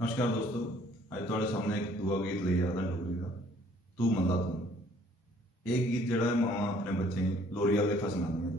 नमस्कार दोस्तों। अज तुहाडे सामने एक दूआ गीत लेई आदा डोगरी का तू मंदा तू। एक गीत जड़ा है मावां अपने बच्चें गी लोरी आह्ला लेखा सनांदियां